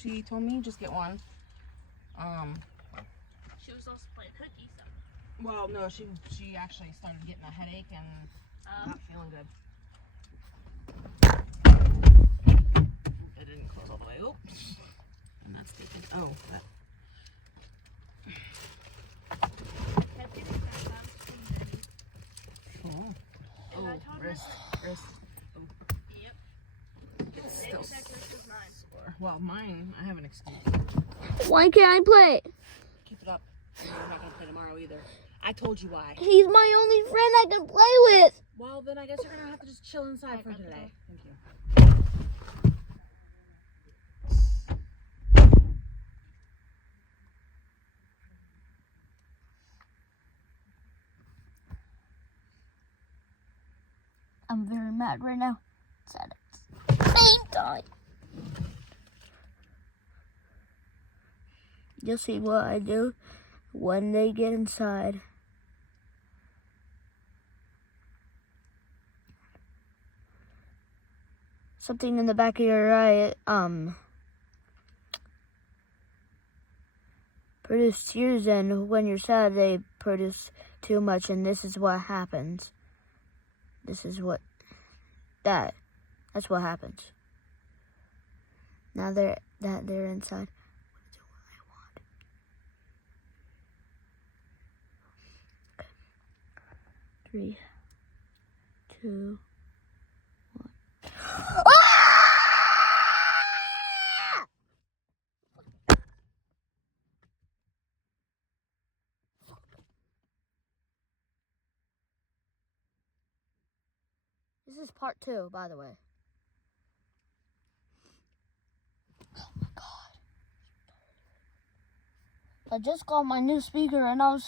She told me just get one. She was also playing hooky, so. Well, no, she actually started getting a headache and not feeling good. It didn't close all the way. Oops. And that's taken. Oh, that. Cool. Oh, wrist. Oh. Yep. It's still sore. Well, mine, I have an excuse. Why can't I play? Keep it up. You're not going to play tomorrow either. I told you why. He's my only friend I can play with. Well, then I guess you're going to have to just chill inside for today. Thank you. I'm very mad right now. It's at the same time. You'll see what I do when they get inside. Something in the back of your eye, produce tears, and when you're sad, they produce too much, and this is what happens. This is what, that's what happens. Now they're inside. I'm gonna do what I want. Okay. 3, 2, 1. This is part 2, by the way. Oh my god. I just got my new speaker and I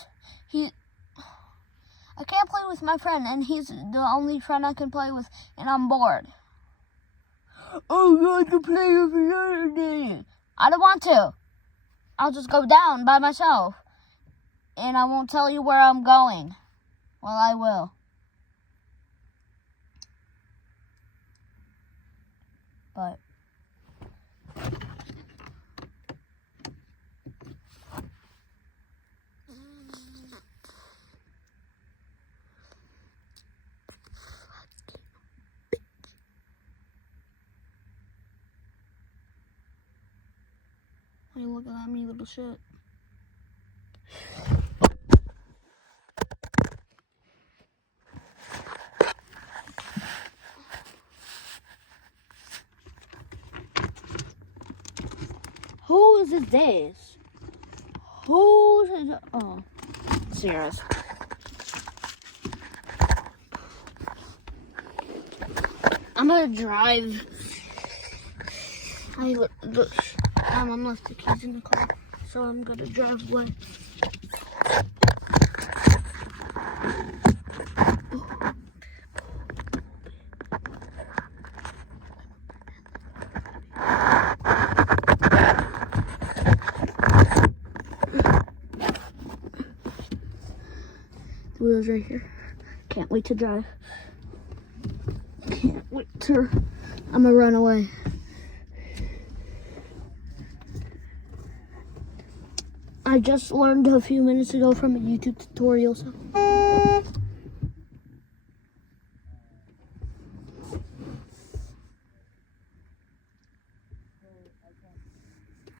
can't play with my friend and he's the only friend I can play with and I'm bored. Oh, I can play with another day. I don't want to. I'll just go down by myself and I won't tell you where I'm going. Well, I will. But why are you looking at me, little shit? Who is this? Who is it? Oh, Sarah's. I'm gonna drive. Mom left the keys in the car, so I'm gonna drive away. The wheel's right here. Can't wait to drive. Can't wait to. I'm gonna run away. I just learned a few minutes ago from a YouTube tutorial. So.